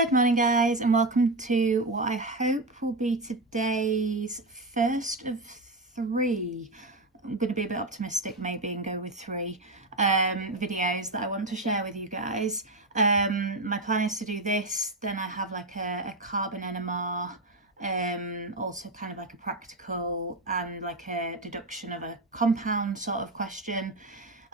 Good morning guys, and welcome to what I hope will be today's first of 3. I'm going to be a bit optimistic maybe and go with 3 videos that I want to share with you guys. My plan is to do this, then I have like a carbon NMR, also kind of like a practical and like a deduction of a compound sort of question.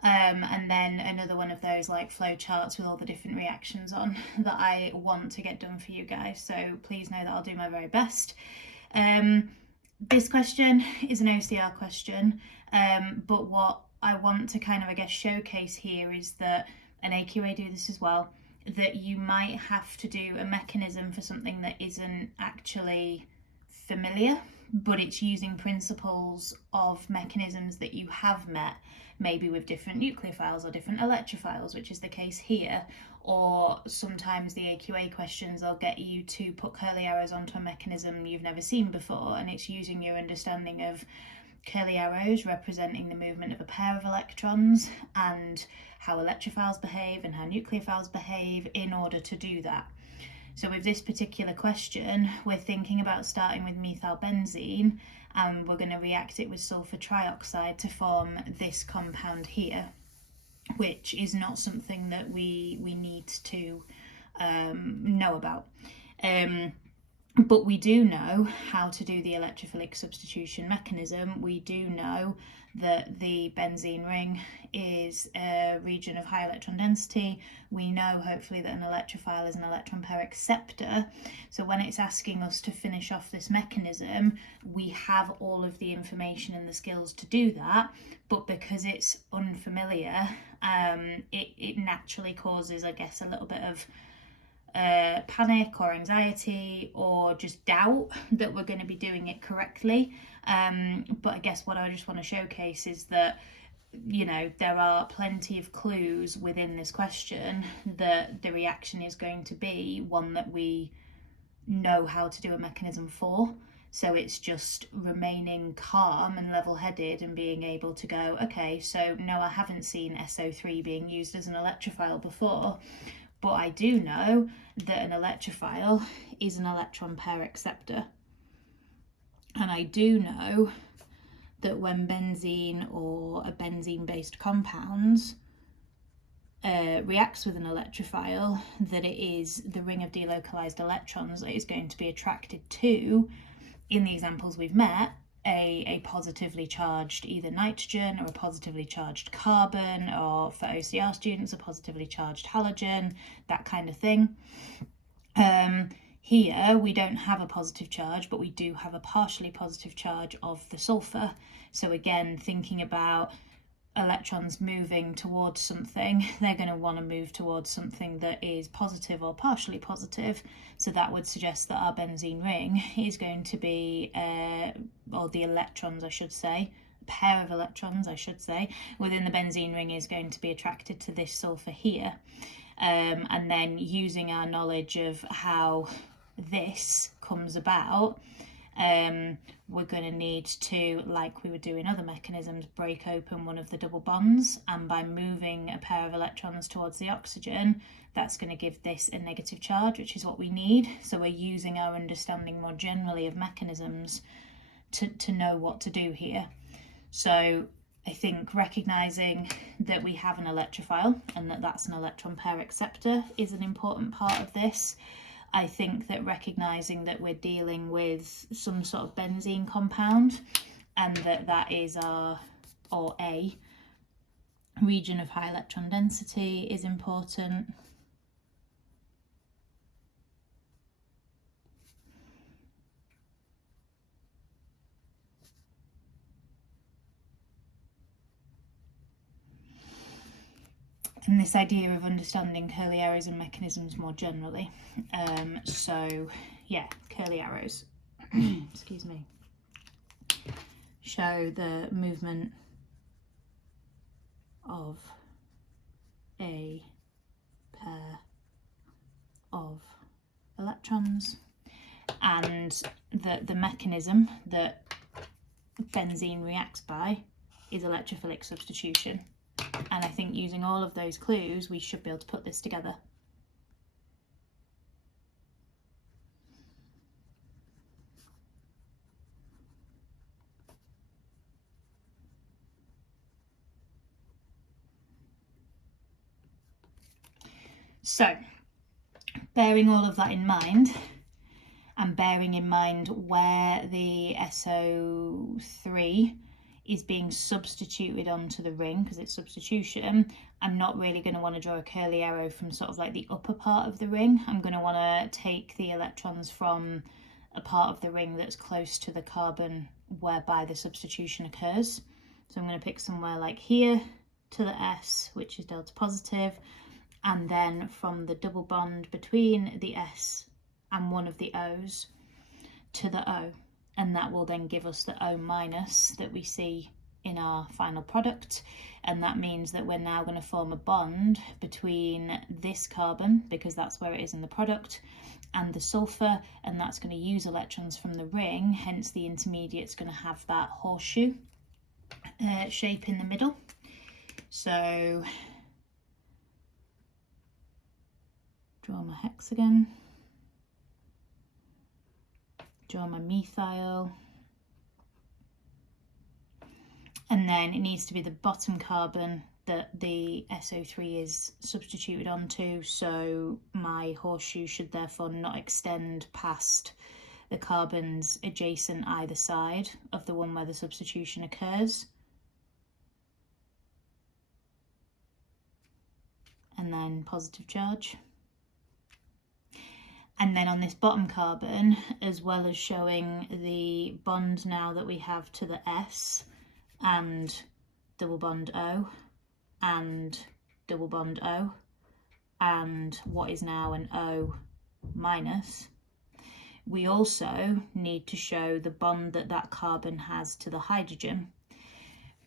And then another one of those like flow charts with all the different reactions on that I want to get done for you guys. So please know that I'll do my very best. This question is an OCR question, but what I want to kind of, I guess, showcase here is that, and AQA do this as well, that you might have to do a mechanism for something that isn't actually familiar, but it's using principles of mechanisms that you have met, maybe with different nucleophiles or different electrophiles, which is the case here. Or sometimes the AQA questions will get you to put curly arrows onto a mechanism you've never seen before, and it's using your understanding of curly arrows representing the movement of a pair of electrons and how electrophiles behave and how nucleophiles behave in order to do that. So with this particular question, we're thinking about starting with methylbenzene, and we're going to react it with sulfur trioxide to form this compound here, which is not something that we need to know about. But we do know how to do the electrophilic substitution mechanism. We do know that the benzene ring is a region of high electron density. We know hopefully that an electrophile is an electron pair acceptor. So when it's asking us to finish off this mechanism, we have all of the information and the skills to do that. But because it's unfamiliar, it naturally causes, I guess, a little bit of panic or anxiety or just doubt that we're going to be doing it correctly. But I guess what I just want to showcase is that, you know, there are plenty of clues within this question that the reaction is going to be one that we know how to do a mechanism for. So it's just remaining calm and level-headed and being able to go, okay, so no, I haven't seen SO3 being used as an electrophile before, but I do know that an electrophile is an electron pair acceptor. And I do know that when benzene or a benzene-based compound reacts with an electrophile, that it is the ring of delocalized electrons that is going to be attracted to, in the examples we've met, a positively charged either nitrogen or a positively charged carbon, or for OCR students a positively charged halogen, that kind of thing. Here we don't have a positive charge, but we do have a partially positive charge of the sulfur. So again, thinking about electrons moving towards something, they're going to want to move towards something that is positive or partially positive. So that would suggest that our benzene ring is going to be, or the electrons I should say, a pair of electrons I should say, within the benzene ring is going to be attracted to this sulfur here. And then using our knowledge of how this comes about, we're going to need to, like we would do in other mechanisms, break open one of the double bonds, and by moving a pair of electrons towards the oxygen, that's going to give this a negative charge, which is what we need. So we're using our understanding more generally of mechanisms to know what to do here. So I think recognising that we have an electrophile and that that's an electron pair acceptor is an important part of this. I think that recognising that we're dealing with some sort of benzene compound and that is our, or A, region of high electron density is important. And this idea of understanding curly arrows and mechanisms more generally. So yeah, curly arrows, excuse me, show the movement of a pair of electrons, and the mechanism that benzene reacts by is electrophilic substitution. And I think using all of those clues, we should be able to put this together. So bearing all of that in mind, and bearing in mind where the SO3 is being substituted onto the ring, because it's substitution, I'm not really going to want to draw a curly arrow from sort of like the upper part of the ring. I'm going to want to take the electrons from a part of the ring that's close to the carbon whereby the substitution occurs. So I'm going to pick somewhere like here to the S, which is delta positive, and then from the double bond between the S and one of the O's to the O, and that will then give us the O minus that we see in our final product. And that means that we're now going to form a bond between this carbon, because that's where it is in the product, and the sulfur, and that's going to use electrons from the ring, hence the intermediate's going to have that horseshoe shape in the middle. So draw my hexagon, draw my methyl, and then it needs to be the bottom carbon that the SO3 is substituted onto, so my horseshoe should therefore not extend past the carbons adjacent either side of the one where the substitution occurs. And then positive charge. And then on this bottom carbon, as well as showing the bond now that we have to the S and double bond O and double bond O and what is now an O minus, we also need to show the bond that that carbon has to the hydrogen.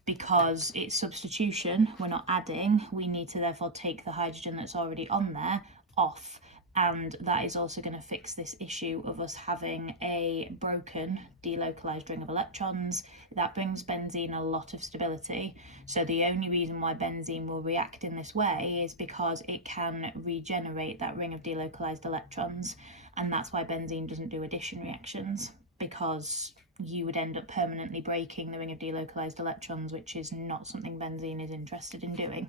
Because it's substitution, we're not adding, we need to therefore take the hydrogen that's already on there off. And that is also going to fix this issue of us having a broken delocalized ring of electrons. That brings benzene a lot of stability. So the only reason why benzene will react in this way is because it can regenerate that ring of delocalized electrons. And that's why benzene doesn't do addition reactions, because you would end up permanently breaking the ring of delocalized electrons, which is not something benzene is interested in doing.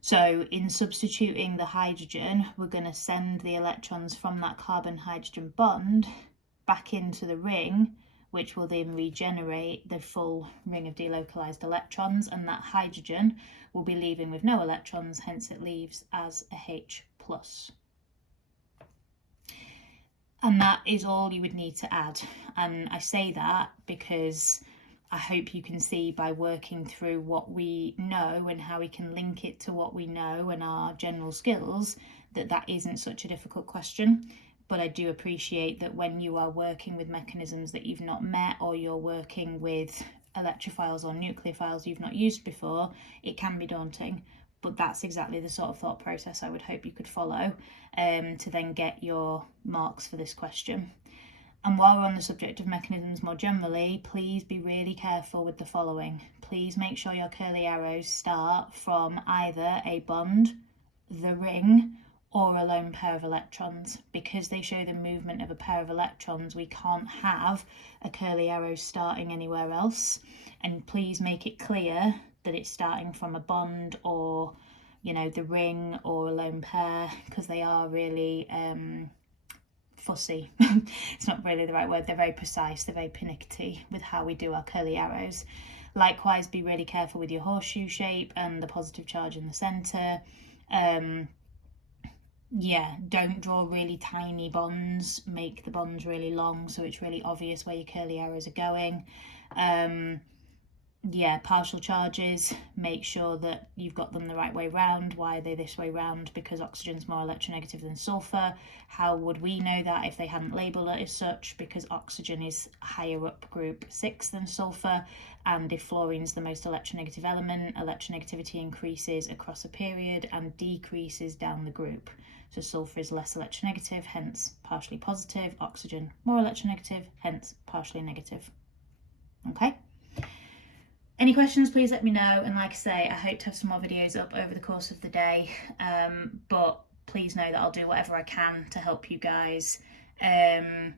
So in substituting the hydrogen, we're going to send the electrons from that carbon-hydrogen bond back into the ring, which will then regenerate the full ring of delocalized electrons, and that hydrogen will be leaving with no electrons, hence it leaves as a H+. And that is all you would need to add. And I say that because I hope you can see by working through what we know and how we can link it to what we know and our general skills, that that isn't such a difficult question. But I do appreciate that when you are working with mechanisms that you've not met, or you're working with electrophiles or nucleophiles you've not used before, it can be daunting. But that's exactly the sort of thought process I would hope you could follow to then get your marks for this question. And while we're on the subject of mechanisms more generally, please be really careful with the following. Please make sure your curly arrows start from either a bond, the ring, or a lone pair of electrons. Because they show the movement of a pair of electrons, we can't have a curly arrow starting anywhere else. And please make it clear that it's starting from a bond, or, you know, the ring, or a lone pair, because they are really fussy. It's not really the right word. They're very precise, they're very pernickety with how we do our curly arrows. Likewise, be really careful with your horseshoe shape and the positive charge in the center. Yeah, don't draw really tiny bonds, make the bonds really long so it's really obvious where your curly arrows are going. Yeah, partial charges, make sure that you've got them the right way round. Why are they this way round? Because oxygen's more electronegative than sulfur. How would we know that if they hadn't labelled it as such? Because oxygen is higher up group 6 than sulfur, and if fluorine's the most electronegative element, electronegativity increases across a period and decreases down the group. So sulfur is less electronegative, hence partially positive. Oxygen more electronegative, hence partially negative. Okay? Any questions, please let me know. And like I say, I hope to have some more videos up over the course of the day. But please know that I'll do whatever I can to help you guys. And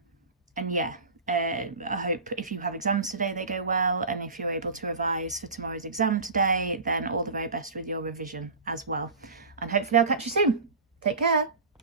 yeah, I hope if you have exams today, they go well. And if you're able to revise for tomorrow's exam today, then all the very best with your revision as well. And hopefully I'll catch you soon. Take care.